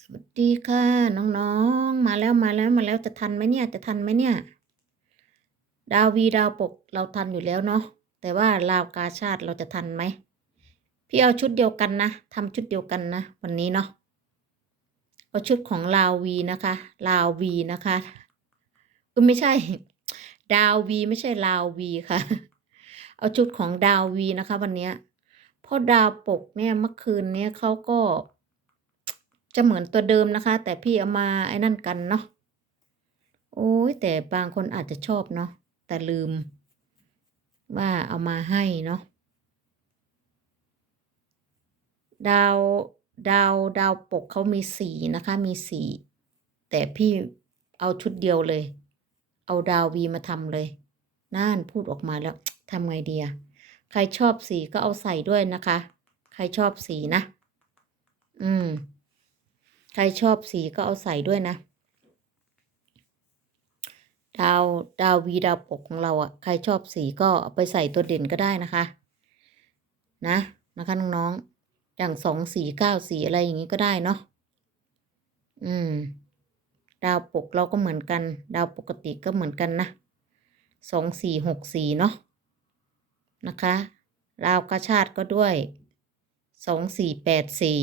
สวัสดีค่ะ น้องๆ มาแล้วมาแล้วมาแล้วจะทันไหมเนี่ย จะทันไหมเนี่ย ดาววีดาวปกเราทันอยู่แล้วเนาะแต่ว่าลาวกาชาติเราจะทันไหมพี่เอาชุดเดียวกันนะทำชุดเดียวกันนะ วันนี้เนาะเอาชุดของลาววีนะคะลาววีนะคะเออไม่ใช่ ดาววีไม่ใช่ลาววีค่ะ เอาชุดของดาววีนะคะ วันนี้เพราะดาวปกเนี่ยเมื่อคืนเนี้ยเขาก็ จะเหมือนตัวเดิมนะคะ แต่พี่เอามาไอ้นั่นกันเนาะโอ้ยแต่บางคนอาจจะชอบเนาะแต่ลืม ว่าเอามาให้เนาะดาวดาวดาวปกเขามีสีนะคะ มีสีแต่พี่เอาชุดเดียวเลย เอาดาววีมาทำเลยน่านพูดออกมาแล้วทำไงดีอะใครชอบสีก็เอาใส่ด้วยนะคะ ใครชอบสีนะ อืม รชอบสีก็เอาใส่ด้วยนะ ดาวดาววีดาวปกของเราอะ่ะ ใครชอบสีก็เอาไปใส่ตัวเด่นก็ได้นะคะ นะนะคะน้องๆอย่างสองสีเก้าสีอะไรอย่างนี้ก็ได้เนาะอืม ดาวปกเราก็เหมือนกัน ดาวปกติก็เหมือนกันนะสองสี่หกสีเนาะนะคะดาวกระชาติก็ด้วยสองสี่แปดสี่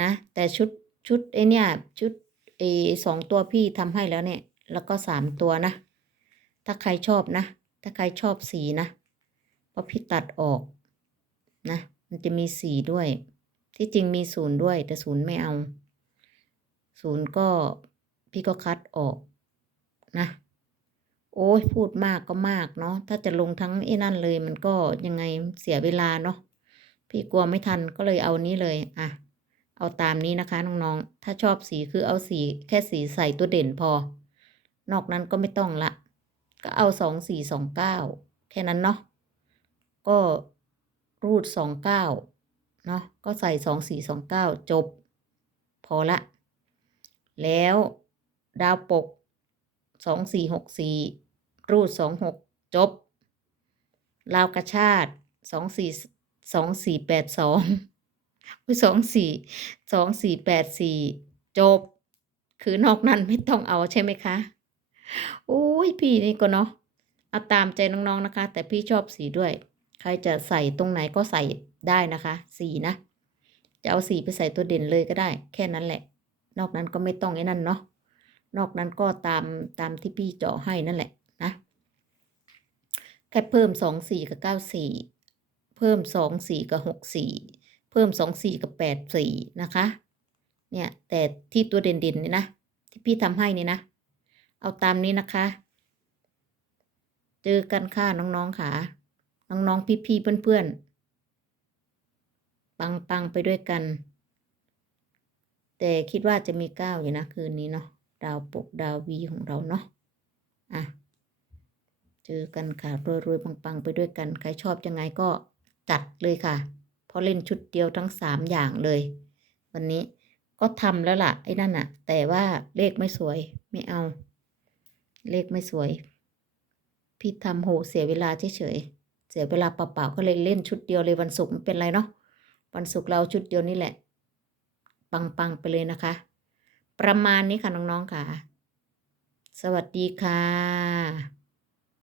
นะ แต่ชุดชุดไอเนี่ยชุดเอสองตัวพี่ทำให้แล้วเนี่ย แล้วก็สามตัวนะ ถ้าใครชอบนะ ถ้าใครชอบสีนะเพราะพี่ตัดออกนะ มันจะมีสีด้วย ที่จริงมีศูนย์ด้วย แต่ศูนย์ไม่เอา ศูนย์ก็พี่ก็คัดออกนะโอ้ยพูดมากก็มากเนาะถ้าจะลงทั้งไอ้นั่นเลยมันก็ยังไงเสียเวลาเนาะพี่กลัวไม่ทันก็เลยเอานี้เลยอะ เอาตามนี้นะคะน้องๆ ถ้าชอบสีคือเอาสีแค่สีใส่ตัวเด่นพอ นอกนั้นก็ไม่ต้องละ ก็เอาสองสี่สองเก้าแค่นั้นเนาะ ก็รูดสองเก้าเนาะ ก็ใส่สองสี่สองเก้าจบ พอละ แล้วดาวปกสองสี่หกสี่รูดสองหกจบลาวกระชาติสองสี่สองสี่แปดสอง สองสี่สองสี่แปดสี่จบ คือนอกนั้นไม่ต้องเอาใช่ไหมคะโอ้ยพี่นี่ก็เนาะเอาตามใจน้องๆนะคะ แต่พี่ชอบสีด้วย ใครจะใส่ตรงไหนก็ใส่ได้นะคะ สีนะ จะเอาสีไปใส่ตัวเด่นเลยก็ได้ แค่นั้นแหละ นอกนั้นก็ไม่ต้องไอ้นั่นเนาะนอกนั้นก็ตามตามที่พี่เจาะให้นั่นแหละนะแค่เพิ่มสองสี่กับเก้าสี่เพิ่มสองสี่กับหกสี่ พิ่มสองสี่กับแปดสี่นะคะ เนี่ยแต่ที่ตัวเด่นๆนี่นะ ที่พี่ทำให้นี่นะ เอาตามนี้นะคะ เจอกันค่ะน้องๆค่ะ น้องๆพี่ๆเพื่อนๆ ปังๆไปด้วยกัน แต่คิดว่าจะมีเก้าอยู่นะคืนนี้เนาะ ดาวปกดาววีของเราเนาะ อะ เจอกันค่ะรวยๆปังๆ ไปด้วยกัน ใครชอบยังไงก็จัดเลยค่ะ เพราเล่นชุดเดียวทั้งสามอย่างเลย วันนี้ก็ทำแล้วล่ะไอ้นั่นอะแต่ว่าเลขไม่สวยไม่เอา เลขไม่สวย พี่ทำโหเสียเวลาเฉยๆเสียเวลาเปล่าๆก็เลยเล่นชุดเดียวเลยวันศุกร์ไม่เป็นไรเนาะวันศุกร์เราชุดเดียวนี่แหละ ปังๆไปเลยนะคะ ประมาณนี้ค่ะน้องๆค่ะ สวัสดีค่ะ